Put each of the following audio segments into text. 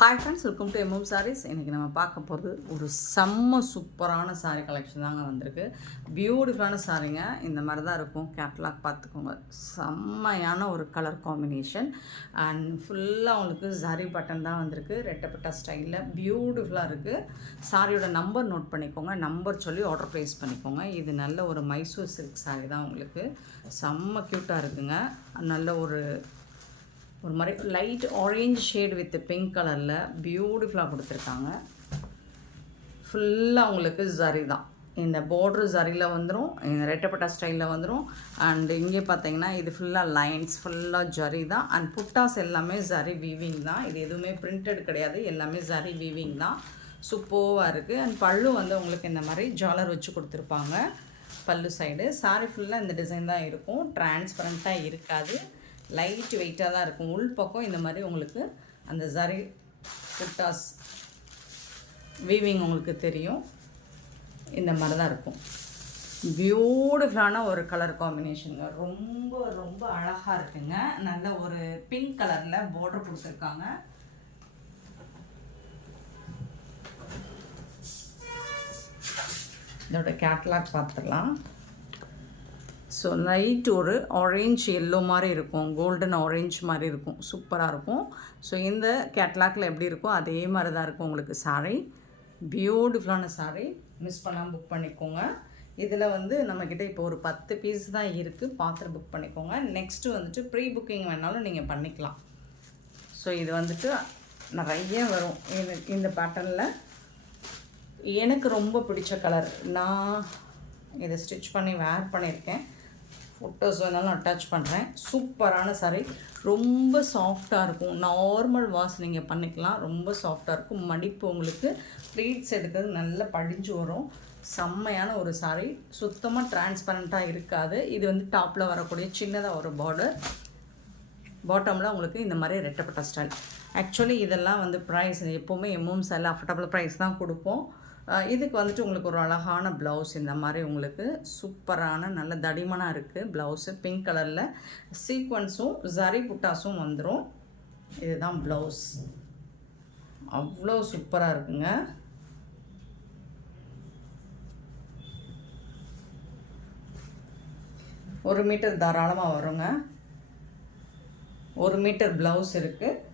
Hi friends, welcome to MM sarees. இன்றைக்கி நம்ம பார்க்க போகிறது ஒரு செம்ம சூப்பரான சாரீ கலெக்ஷன் தாங்க வந்திருக்கு. பியூட்டிஃபுல்லான சாரீங்க. இந்த மாதிரி தான் இருக்கும். கேட்லாக் பார்த்துக்கோங்க. செம்மையான ஒரு கலர் காம்பினேஷன் அண்ட் ஃபுல்லாக உங்களுக்கு ஜரி பட்டன் தான் வந்திருக்கு. ரெட்டப்பட்ட ஸ்டைலில் பியூட்டிஃபுல்லாக இருக்குது. சாரியோட நம்பர் நோட் பண்ணிக்கோங்க. நம்பர் சொல்லி ஆர்டர் ப்ளேஸ் பண்ணிக்கோங்க. இது நல்ல ஒரு மைசூர் சில்க் சாரீ தான் உங்களுக்கு. செம்ம க்யூட்டாக இருக்குங்க. நல்ல ஒரு மாதிரி light orange shade with pink கலரில் பியூட்டிஃபுல்லாக கொடுத்துருக்காங்க. ஃபுல்லாக உங்களுக்கு ஜரி தான். இந்த பார்ட்ரு ஜரியில் வந்துடும், இந்த ரெட்டப்பட்டா ஸ்டைலில் வந்துடும். அண்ட் இங்கே பார்த்தீங்கன்னா இது ஃபுல்லாக லைன்ஸ், ஃபுல்லாக ஜரி தான். அண்ட் புட்டாஸ் எல்லாமே ஜரி வீவிங் தான். இது எதுவுமே பிரிண்டட் கிடையாது, எல்லாமே ஜரி வீவிங் தான். சூப்பராக இருக்குது. அண்ட் பல்லு வந்து உங்களுக்கு இந்த மாதிரி ஜாலர் வச்சு கொடுத்துருப்பாங்க. பல்லு சைடு சாரி ஃபுல்லாக இந்த டிசைன் தான் இருக்கும். டிரான்ஸ்பரண்ட்டாக இருக்காது, லைட் வெயிட்டாக தான் இருக்கும். உள் பக்கம் இந்த மாதிரி உங்களுக்கு அந்த ஜரி புட்டாஸ் வீவிங் உங்களுக்கு தெரியும். இந்த மாதிரி தான் இருக்கும். பியூட்டிஃபுல்லான ஒரு கலர் காம்பினேஷனுங்க. ரொம்ப ரொம்ப அழகாக இருக்குங்க. நல்ல ஒரு பிங்க் கலரில் பார்டர் கொடுத்துருக்காங்க. இதோட கேட்லாக் பார்த்துடலாம். ஸோ லைட் ஒரு ஆரேஞ்ச் எல்லோ மாதிரி இருக்கும், கோல்டன் ஆரேஞ்ச் மாதிரி இருக்கும். சூப்பராக இருக்கும். ஸோ இந்த கேட்லாகில் எப்படி இருக்கோ அதே மாதிரி தான் இருக்கும் உங்களுக்கு சாரீ. பியூட்டிஃபுல்லான சாரீ. மிஸ் பண்ணாமல் புக் பண்ணிக்கோங்க. இதில் வந்து நம்மக்கிட்ட இப்போ ஒரு 10 பீஸ் தான் இருக்குது. பார்த்துட்டு புக் பண்ணிக்கோங்க. நெக்ஸ்ட்டு வந்துட்டு ப்ரீ புக்கிங் வேணாலும் நீங்கள் பண்ணிக்கலாம். ஸோ இது வந்துட்டு நிறைய வரும் இந்த பேட்டர்னில். எனக்கு ரொம்ப பிடிச்ச கலர். நான் இதை ஸ்டிச் பண்ணி வேர் பண்ணியிருக்கேன். ஃபோட்டோஸ் வேணாலும் அட்டாச் பண்ணுறேன். சூப்பரான சாரீ. ரொம்ப சாஃப்டாக இருக்கும். நார்மல் வாஷ் நீங்கள் பண்ணிக்கலாம். ரொம்ப சாஃப்டாக இருக்கும். மடிப்பு உங்களுக்கு ப்ளீட்ஸ் எடுக்கிறது நல்லா படிஞ்சு வரும். செம்மையான ஒரு சாரீ. சுத்தமாக டிரான்ஸ்பரண்ட்டாக இருக்காது. இது வந்து டாப்பில் வரக்கூடிய சின்னதாக ஒரு பார்டர், பாட்டமில் உங்களுக்கு இந்த மாதிரி ரெட்டப்பட்ட ஸ்டைல். ஆக்சுவலி இதெல்லாம் வந்து ப்ரைஸ் எப்போவுமே எம்எம் சாரில் அஃபர்டபுள் ப்ரைஸ் தான் கொடுப்போம். இதுக்கு வந்துட்டு உங்களுக்கு ஒரு அழகான ப்ளவுஸ் இந்த மாதிரி உங்களுக்கு சூப்பரான நல்ல தடிமனாக இருக்குது ப்ளவுஸு. பிங்க் கலரில் சீக்வன்ஸும் ஜரி புட்டாஸும் வந்துடும். இதுதான் ப்ளவுஸ். அவ்வளோ சூப்பராக இருக்குங்க. ஒரு மீட்டர் தாராளமாக வருங்க. 1 மீட்டர் ப்ளவுஸ் இருக்குது.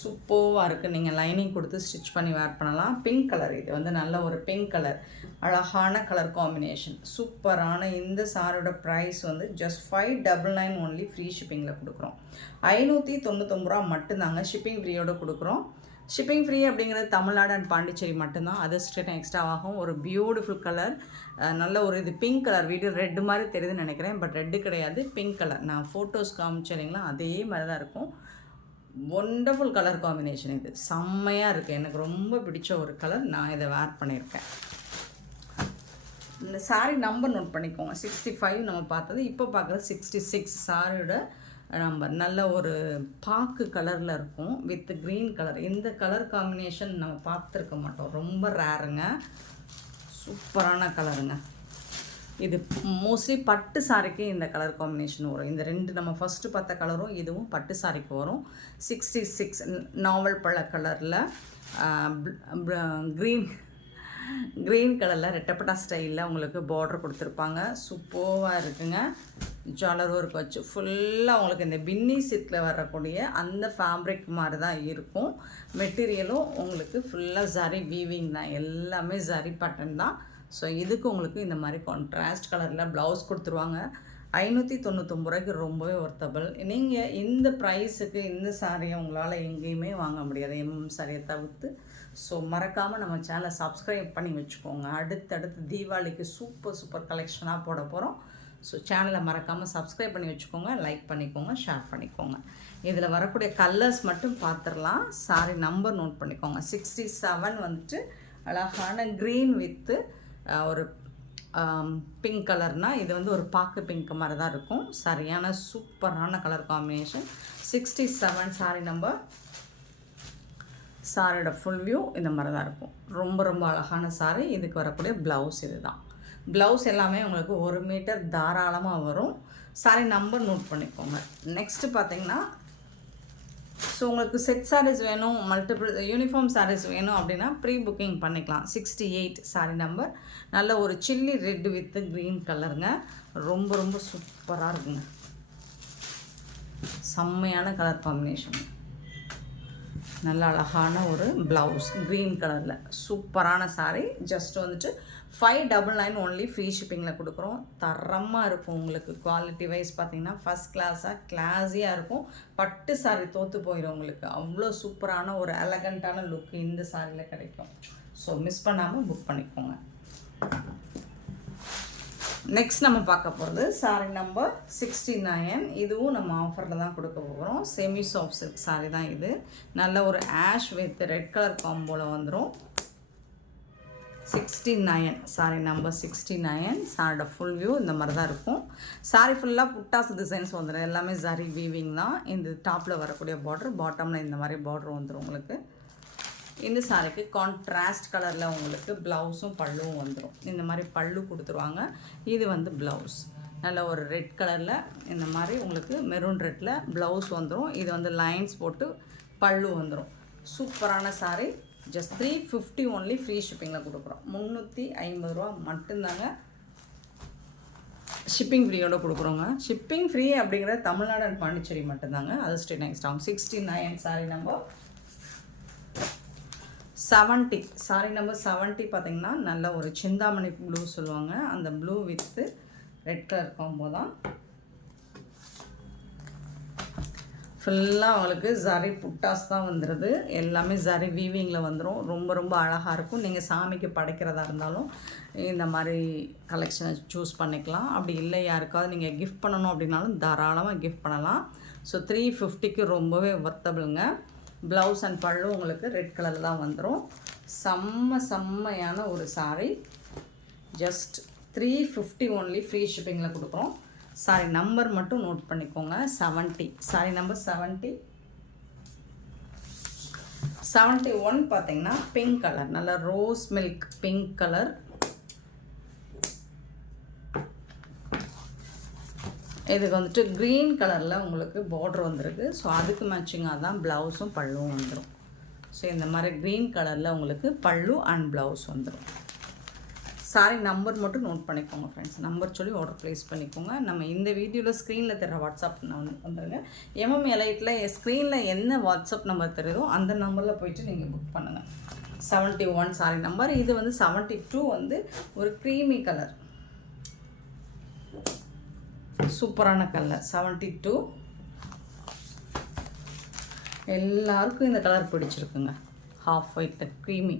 சூப்பராக இருக்குது. நீங்கள் லைனிங் கொடுத்து ஸ்டிச் பண்ணி வேர் பண்ணலாம். Pink colour. இது வந்து நல்ல ஒரு பிங்க் கலர், அழகான கலர் காம்பினேஷன். சூப்பரான இந்த சாரியோட ப்ரைஸ் வந்து ஜஸ்ட் 599 ஒன்லி. ஃப்ரீ ஷிப்பிங்கில் கொடுக்குறோம். 599 ரூபா மட்டும்தாங்க. ஷிப்பிங் ஃப்ரீயோடு கொடுக்குறோம். ஷிப்பிங் ஃப்ரீ அப்படிங்கிறது தமிழ்நாடு அண்ட் பாண்டிச்சேரி மட்டும்தான். அது ஸ்டேட் எக்ஸ்ட்ரா ஆகும். ஒரு பியூட்டிஃபுல் கலர். நல்ல ஒரு இது பிங்க் கலர். வீடியோ ரெட்டு மாதிரி தெரியுதுன்னு நினைக்கிறேன், பட் ரெட்டு கிடையாது, பிங்க் கலர். நான் ஃபோட்டோஸ் காமிச்சேங்களா அதே மாதிரி தான் இருக்கும். Wonderful colour combination. இது செம்மையாக இருக்குது. எனக்கு ரொம்ப பிடிச்ச ஒரு கலர். நான் இதை வேர் பண்ணியிருக்கேன். இந்த சாரீ நம்பர் நோட் பண்ணிக்கோங்க. 65 நம்ம பார்த்தது. இப்போ பார்க்குறது 66 சாரியோட நம்பர். நல்ல ஒரு பாக்கு கலரில் இருக்கும் வித் க்ரீன் கலர். இந்த கலர் காம்பினேஷன் நம்ம பார்த்துருக்க மாட்டோம். ரொம்ப ரேருங்க. சூப்பரான கலருங்க. இது மோஸ்ட்லி பட்டு சாரிக்கு இந்த கலர் காம்பினேஷன் வரும். இந்த ரெண்டு நம்ம ஃபஸ்ட்டு பார்த்த கலரும் இதுவும் பட்டு சாரிக்கு வரும். 66 நாவல் பழ கலரில் க்ரீன் கலரில் ரெட்டப்பட்டா ஸ்டைலில் உங்களுக்கு பார்டர் கொடுத்துருப்பாங்க. சூப்பராக இருக்குங்க. ஜாலர் ஒர்க் வச்சு ஃபுல்லாக உங்களுக்கு இந்த பின்னி சில்கில் வரக்கூடிய அந்த ஃபேப்ரிக் மாதிரி தான் இருக்கும். மெட்டீரியலும் உங்களுக்கு ஃபுல்லாக ஜரி வீவிங் தான். எல்லாமே ஜரி பட்டன் தான். ஸோ இதுக்கு உங்களுக்கு இந்த மாதிரி கான்ட்ராஸ்ட் கலரில் ப்ளவுஸ் கொடுத்துருவாங்க. 599 ரூபாய்க்கு ரொம்பவே ஒர்த்தபிள். நீங்கள் இந்த ப்ரைஸுக்கு இந்த சாரியை உங்களால் எங்கேயுமே வாங்க முடியாது, எம்எம் சாரியை தவிர்த்து. ஸோ மறக்காமல் நம்ம சேனலை சப்ஸ்கிரைப் பண்ணி வச்சுக்கோங்க. அடுத்தடுத்து தீபாவளிக்கு சூப்பர் கலெக்ஷனாக போட போகிறோம். ஸோ சேனலை மறக்காமல் சப்ஸ்கிரைப் பண்ணி வச்சுக்கோங்க, லைக் பண்ணிக்கோங்க, ஷேர் பண்ணிக்கோங்க. இதில் வரக்கூடிய கலர்ஸ் மட்டும் பார்த்துடலாம். சாரி நம்பர் நோட் பண்ணிக்கோங்க. 67 வந்துட்டு அழகான க்ரீன் வித்து ஒரு பிங்க் கலர்னால் இது வந்து ஒரு பாக்கு பிங்க் மாதிரி தான் இருக்கும். சரியான சூப்பரான கலர் காம்பினேஷன். 67 sorry number. சாரியோட ஃபுல் வியூ இந்த மாதிரி தான் இருக்கும். ரொம்ப ரொம்ப அழகான சாரி. இதுக்கு வரக்கூடிய ப்ளவுஸ் இது தான். ப்ளவுஸ் எல்லாமே உங்களுக்கு 1 மீட்டர் தாராளமாக வரும். சாரி நம்பர் நோட் பண்ணிக்கோங்க. நெக்ஸ்ட்டு பார்த்திங்கன்னா ஸோ உங்களுக்கு செட் சாரீஸ் வேணும், மல்டிபிள் யூனிஃபார்ம் சாரீஸ் வேணும் அப்படின்னா ப்ரீ புக்கிங் பண்ணிக்கலாம். 68 சாரீ நம்பர். நல்ல ஒரு சில்லி ரெட் வித் க்ரீன் கலருங்க. ரொம்ப ரொம்ப சூப்பராக இருக்குங்க. செம்மையான கலர் காம்பினேஷன். நல்ல அழகான ஒரு ப்ளவுஸ் க்ரீன் கலரில் சூப்பரான சாரீ. ஜஸ்ட் வந்துட்டு 599 ஒன்லி ஃப்ரீ ஷிப்பிங்கில் கொடுக்குறோம். தரமாக இருக்கும் உங்களுக்கு. குவாலிட்டி வைஸ் பார்த்திங்கன்னா ஃபஸ்ட் கிளாஸாக கிளாஸியாக இருக்கும். பட்டு சாரீ தோற்று போயிடும் உங்களுக்கு. அவ்வளோ சூப்பரான ஒரு எலகண்ட்டான லுக் இந்த சாரியில் கிடைக்கும். ஸோ மிஸ் பண்ணாமல் புக் பண்ணிக்கோங்க. நெக்ஸ்ட் நம்ம பார்க்க போகிறது சாரீ நம்பர் 69. இதுவும் நம்ம ஆஃபரில் தான் கொடுக்க போகிறோம். செமி சாஃப்ட் சில்க் சாரீ தான் இது. நல்ல ஒரு ஆஷ் வித் ரெட் கலர் காம்போவில் வந்துடும். 69 சாரீ நம்பர் 69. சாரியோட ஃபுல் வியூ இந்த மாதிரி தான் இருக்கும். சாரீ ஃபுல்லாக புட்டாஸ் டிசைன்ஸ் வந்துடும். எல்லாமே ஜரி வீவிங் தான். இந்த டாப்பில் வரக்கூடிய பார்டர், பாட்டமில் இந்த மாதிரி பார்டர் வந்துடும் உங்களுக்கு. இந்த சாரிக்கு கான்ட்ராஸ்ட் கலரில் உங்களுக்கு ப்ளவுஸும் பல்லுவும் வந்துடும். இந்த மாதிரி பல்லு கொடுத்துருவாங்க. இது வந்து ப்ளவுஸ் நல்ல ஒரு ரெட் கலரில் இந்த மாதிரி உங்களுக்கு மெரூன் ரெட்டில் ப்ளவுஸ் வந்துடும். இது வந்து லைன்ஸ் போட்டு பல்லு வந்துடும். சூப்பரான சாரீ. ஜஸ்ட் 350 ஒன்லி ஃப்ரீ ஷிப்பிங்கில் கொடுக்குறோம். 350 ரூபா மட்டும்தாங்க ஷிப்பிங் ஃப்ரீயோடு கொடுக்குறோங்க. ஷிப்பிங் ஃப்ரீ அப்படிங்கிறது தமிழ்நாடு அண்ட் பாண்டிச்சேரி மட்டும்தாங்க. அது ஸ்டேட் நெக்ஸ்ட் ஆகும். 69 சாரீ நம்பர் 70. சாரீ நம்பர் 70 பார்த்திங்கன்னா நல்ல ஒரு சிந்தாமணி ப்ளூ சொல்லுவாங்க. அந்த blue with red colour combo தான். ஃபுல்லாக அவங்களுக்கு ஜரி புட்டாஸ் தான் வந்துடுது. எல்லாமே ஜரி வீவிங்கில் வந்துடும். ரொம்ப ரொம்ப அழகாக இருக்கும். நீங்கள் சாமிக்கு படைக்கிறதா இருந்தாலும் இந்த மாதிரி கலெக்ஷனை சூஸ் பண்ணிக்கலாம். அப்படி இல்லை யாருக்காவது நீங்கள் கிஃப்ட் பண்ணணும் அப்படின்னாலும் தாராளமாக கிஃப்ட் பண்ணலாம். ஸோ 350க்கு ரொம்பவே ஒர்த்தபிளுங்க. ப்ளவுஸ் அண்ட் பல்லு உங்களுக்கு ரெட் கலரில் தான் வந்துடும். செம்மையான ஒரு சாரீ. ஜஸ்ட் 350 ஒன்லி ஃப்ரீ ஷிப்பிங்கில் கொடுக்குறோம். சாரி நம்பர் மட்டும் நோட் பண்ணிக்கோங்க. 70 சாரி நம்பர் 70. 71 பார்த்தீங்கன்னா பிங்க் கலர், நல்ல ரோஸ் மில்க் பிங்க் கலர். இதுக்கு வந்துட்டு க்ரீன் கலரில் உங்களுக்கு பார்டர் வந்துருக்கு. ஸோ அதுக்கு மேட்சிங்காக தான் ப்ளவுஸும் பல்லுவும் வந்துடும். ஸோ இந்த மாதிரி க்ரீன் கலரில் உங்களுக்கு பல்லு அண்ட் ப்ளவுஸ் வந்துடும். சாரி நம்பர் மட்டும் நோட் பண்ணிக்கோங்க ஃப்ரெண்ட்ஸ். நம்பர் சொல்லி ஆர்டர் ப்ளேஸ் பண்ணிக்கோங்க. நம்ம இந்த வீடியோவில் ஸ்க்ரீனில் தர வாட்ஸ்அப் வந்துடுங்க. எம்எம் எலைட்டில் ஸ்க்ரீனில் என்ன வாட்ஸ்அப் நம்பர் தெரியுதோ அந்த நம்பரில் போயிட்டு நீங்கள் புக் பண்ணுங்கள். 71 சாரி நம்பர். இது வந்து 72 வந்து ஒரு க்ரீமி கலர், சூப்பரான கலர். 72 எல்லாருக்கும் இந்த கலர் பிடிச்சிருக்குங்க. Half white creamy.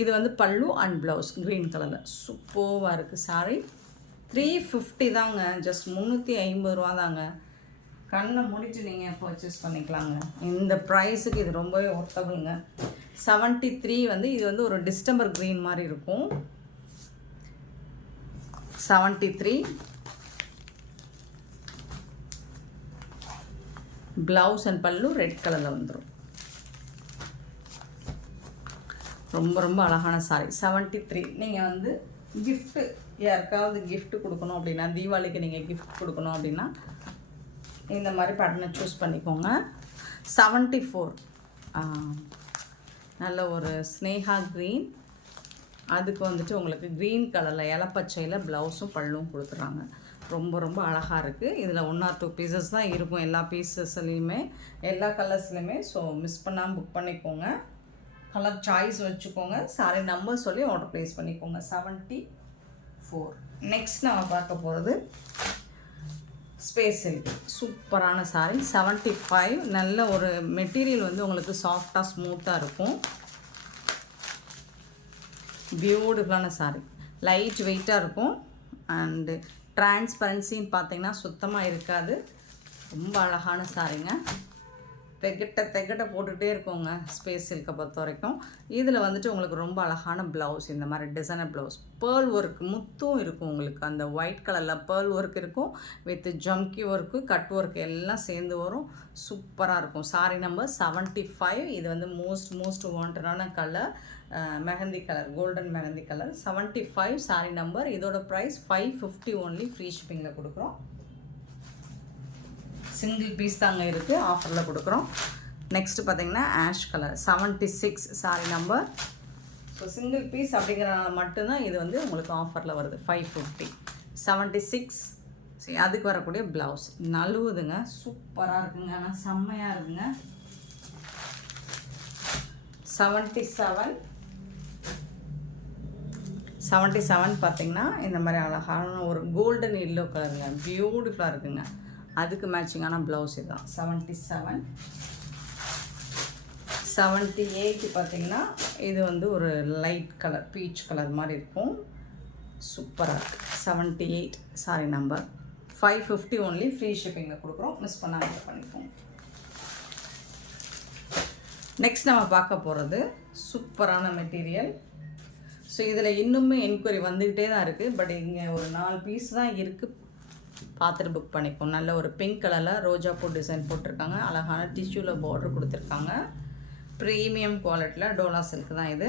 இது வந்து பல்லு அண்ட் ப்ளவுஸ் க்ரீன் கலரில் சூப்பராக இருக்குது சாரி. 350 தாங்க. ஜஸ்ட் 350 ரூபா தாங்க. கண்ணை மூடிட்டு நீங்கள் பர்ச்சேஸ் பண்ணிக்கலாங்க. இந்த ப்ரைஸுக்கு இது ரொம்பவே ஒர்த்தபிளுங்க. 73 வந்து இது வந்து ஒரு டிஸ்டம்பர் க்ரீன் மாதிரி இருக்கும். 73 ப்ளவுஸ் அண்ட் பல்லு ரெட் கலரில் வந்துடும். ரொம்ப ரொம்ப அழகான சாரி. 73 நீங்கள் வந்து கிஃப்ட்டு யாருக்காவது கிஃப்ட் கொடுக்கணும் அப்படின்னா, தீபாவளிக்கு நீங்கள் கிஃப்ட் கொடுக்கணும் அப்படின்னா இந்த மாதிரி பேட்டர்னை சூஸ் பண்ணிக்கோங்க. 74 நல்ல ஒரு ஸ்னேகா க்ரீன். அதுக்கு வந்துட்டு உங்களுக்கு க்ரீன் கலரில் இலப்பச்சையில் ப்ளவுஸும் பல்லும் கொடுத்துட்றாங்க. ரொம்ப ரொம்ப அழகாக இருக்குது. இதில் 1 or 2 பீசஸ் தான் இருக்கும் எல்லா பீசஸ்லேயுமே, எல்லா கலர்ஸ்லையுமே. ஸோ மிஸ் பண்ணாமல் புக் பண்ணிக்கோங்க. கலர் சாய்ஸ் வச்சுக்கோங்க. சாரி நம்பர் சொல்லி ஆர்டர் ப்ளேஸ் பண்ணிக்கோங்க. 74. நெக்ஸ்ட் நம்ம பார்க்க போகிறது ஸ்பேஸ் சில்க். சூப்பரான சாரி. 75 நல்ல ஒரு மெட்டீரியல் வந்து உங்களுக்கு சாஃப்டாக ஸ்மூத்தாக இருக்கும். பியூட்டிஃபுல்லான சாரி. லைட் வெயிட்டாக இருக்கும். அண்டு டிரான்ஸ்பரன்சின்னு பார்த்தீங்கன்னா சுத்தமாக இருக்காது. ரொம்ப அழகான சாரிங்க. தெகட்ட போட்டுகிட்டே இருக்கோங்க ஸ்பேஸ் சில்கை பொறுத்த வரைக்கும். இதில் வந்துட்டு உங்களுக்கு ரொம்ப அழகான ப்ளவுஸ், இந்த மாதிரி டிசைனர் ப்ளவுஸ், பேர்ல் ஒர்க் முத்தும் இருக்கும் உங்களுக்கு. அந்த ஒயிட் கலரில் பேர்ல் ஒர்க் இருக்கும் வித் ஜம்கி ஒர்க்கு, கட் ஒர்க் எல்லாம் சேர்ந்து வரும். சூப்பராக இருக்கும். சாரி நம்பர் 75. இது வந்து மோஸ்ட் வாண்டடான colour, mehndi colour, golden mehndi colour. 75 sari number. இதோட ப்ரைஸ் 550 ஒன்லி ஃப்ரீ ஷிப்பிங்கில் கொடுக்குறோம். சிங்கிள் பீஸ் தாங்க இருக்குது, ஆஃபரில் கொடுக்குறோம். நெக்ஸ்ட்டு பார்த்தீங்கன்னா ash colour 76 sari number. So single piece அப்படிங்கிறனால மட்டும்தான் இது வந்து உங்களுக்கு ஆஃபரில் வருது. 550 76. சரி, அதுக்கு வரக்கூடிய ப்ளவுஸ் நழுவுதுங்க, சூப்பராக இருக்குங்க, ஆனால் செம்மையாக இருக்குங்க. 77 பார்த்தீங்கன்னா இந்த மாதிரி அழகான ஒரு கோல்டன் எல்லோ கலருங்க, பியூட்டிஃபுல்லாக இருக்குங்க. அதுக்கு மேட்சிங்கான ப்ளவுஸ் இதுதான். 77. 78 பார்த்தீங்கன்னா இது வந்து ஒரு லைட் கலர் பீச் கலர் மாதிரி இருக்கும், சூப்பராக இருக்குது. 78 சாரி நம்பர். 550 ஒன்லி, ஃப்ரீ ஷிப்பிங்கில் கொடுக்குறோம், மிஸ் பண்ணாமல் பண்ணிப்போம். நெக்ஸ்ட் நம்ம பார்க்க போகிறது சூப்பரான மெட்டீரியல். ஸோ இதில் இன்னுமே என்கொயரி வந்துக்கிட்டே தான் இருக்குது. பட் இங்கே ஒரு 4 பீஸ் தான் இருக்குது, பார்த்துட்டு புக் பண்ணிப்போம். நல்ல ஒரு பிங்க் கலரில் ரோஜா பூ டிசைன் போட்டிருக்காங்க, அழகான டிஷ்யூவில் பார்டர் கொடுத்துருக்காங்க. ப்ரீமியம் குவாலிட்டியில் டோலா சில்க் தான் இது,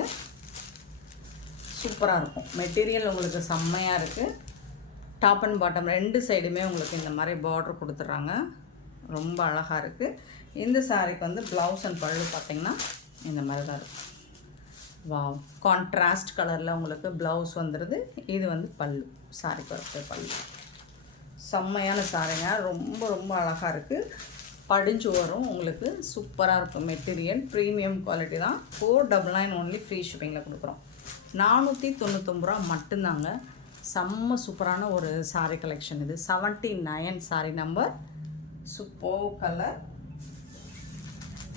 சூப்பராக இருக்கும். மெட்டீரியல் உங்களுக்கு செம்மையாக இருக்குது. டாப் அண்ட் பாட்டம் 2 சைடுமே உங்களுக்கு இந்த மாதிரி பார்டர் கொடுத்துட்றாங்க, ரொம்ப அழகாக இருக்குது. இந்த சாரீக்கு வந்து ப்ளவுஸ் அண்ட் பல்லு பார்த்திங்கன்னா இந்த மாதிரி தான் இருக்கும். வாவ், கான்ட்ராஸ்ட் கலரில் உங்களுக்கு ப்ளவுஸ் வந்துடுது. இது வந்து பல்லு, சாரிக்கு வரக்கூடிய பல்லு. செம்மையான சாரிங்க, ரொம்ப ரொம்ப அழகாக இருக்குது. படிஞ்சு வரும் உங்களுக்கு, சூப்பராக இருக்கும். மெட்டீரியல் ப்ரீமியம் குவாலிட்டி தான். 499 ஒன்லி, ஃப்ரீ ஷிப்பிங்கில் கொடுக்குறோம். 499 ரூபா மட்டும்தாங்க. செம்ம சூப்பரான ஒரு சாரீ கலெக்ஷன் இது. 79 sari number, super colour.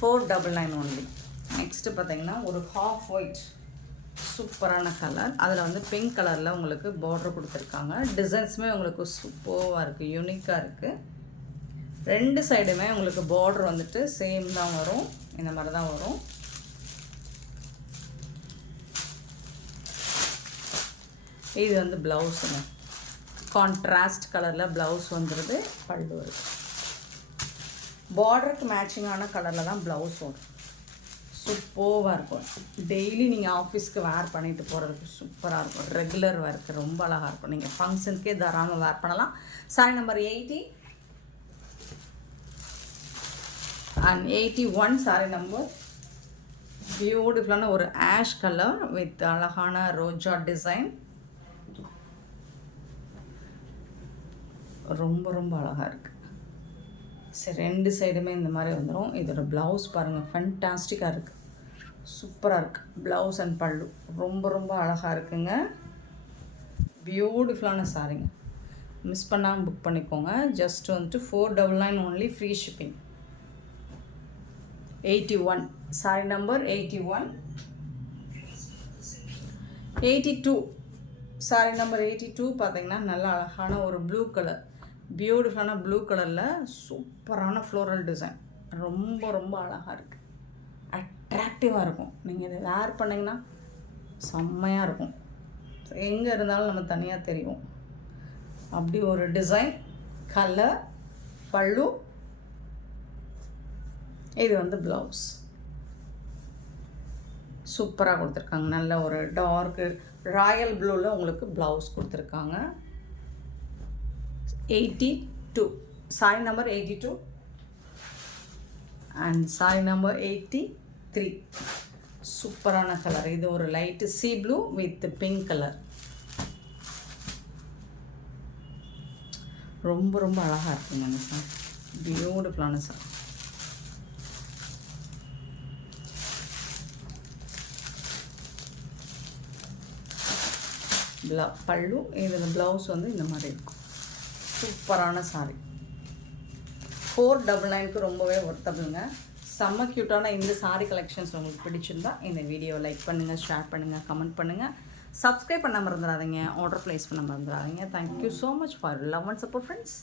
499 only. Next பார்த்தீங்கன்னா ஒரு ஹாஃப் ஒயிட் சூப்பரான கலர், அதில் வந்து பிங்க் கலரில் உங்களுக்கு பார்டர் கொடுத்துருக்காங்க. டிசைன்ஸுமே உங்களுக்கு சூப்பராக இருக்குது, யூனிக்காக இருக்குது. 2 சைடுமே உங்களுக்கு பார்டர் வந்துட்டு சேம் தான் வரும், இந்த மாதிரி தான் வரும். இது வந்து ப்ளவுஸுங்க, கான்ட்ராஸ்ட் கலரில் ப்ளவுஸ் வந்துடுது, பல்லு வருது. பார்டருக்கு மேட்சிங்கான கலரில் தான் ப்ளவுஸ் வரும், சூப்பராக இருக்கும். டெய்லி நீங்கள் ஆஃபீஸ்க்கு வேர் பண்ணிட்டு போகிறதுக்கு சூப்பராக இருக்கும். ரெகுலர் வேருக்கு ரொம்ப அழகாக இருக்கும். நீங்கள் ஃபங்க்ஷனுக்கே தாராளமாக வேர் பண்ணலாம். Sorry number 80 and 81 sorry number. பியூட்டிஃபுல்லான ஒரு ஆஷ் கலர் வித் அழகான ரோஜா டிசைன், ரொம்ப ரொம்ப அழகாக இருக்குது. சரி, 2 சைடுமே இந்த மாதிரி வந்துடும். இதோட ப்ளவுஸ் பாருங்கள், ஃபேன்டாஸ்டிக்காக இருக்குது, சூப்பராக இருக்குது. ப்ளவுஸ் அண்ட் பல்லு ரொம்ப ரொம்ப அழகாக இருக்குங்க. பியூட்டிஃபுல்லான சாரிங்க, மிஸ் பண்ணாமல் புக் பண்ணிக்கோங்க. ஜஸ்ட் வந்துட்டு 499 only, free shipping. 81 sorry number 81. 82 sari number 82 பார்த்தீங்கன்னா நல்ல அழகான ஒரு ப்ளூ கலர், பியூட்டிஃபுல்லான ப்ளூ கலரில் சூப்பரான ஃப்ளோரல் டிசைன், ரொம்ப ரொம்ப அழகாக இருக்குது, அட்ராக்டிவாக இருக்கும். நீங்கள் இதை வேர் பண்ணிங்கன்னா செம்மையாக இருக்கும். எங்கே இருந்தாலும் நம்ம தனியாக தெரியும். அப்படி ஒரு டிசைன், கலர், பல்லு. இது வந்து ப்ளவுஸ் சூப்பராக கொடுத்துருக்காங்க. நல்ல ஒரு டார்க்கு ராயல் ப்ளூவில் உங்களுக்கு ப்ளவுஸ் கொடுத்துருக்காங்க. 82 sari number 82 and sari number 83. சூப்பரான கலர், இது ஒரு light sea blue with pink colour, ரொம்ப ரொம்ப அழகாக இருக்குங்க அந்த சார், பியூட்டிஃபுல்லான சார். பல்லு, இதில் ப்ளவுஸ் வந்து இந்த மாதிரி இருக்கும். சூப்பரான சாரி, 499க்கு ரொம்பவே ஒர்த்தபிளுங்க. செம்ம க்யூட்டான இந்த சாரி கலெக்ஷன்ஸ் உங்களுக்கு பிடிச்சிருந்தா இந்த வீடியோ லைக் பண்ணுங்கள், ஷேர் பண்ணுங்கள், கமெண்ட் பண்ணுங்கள். சப்ஸ்கிரைப் பண்ண மறந்துடாதீங்க, ஆர்டர் ப்ளேஸ் பண்ண மறந்துடாதீங்க. Thank you so much for love and support friends.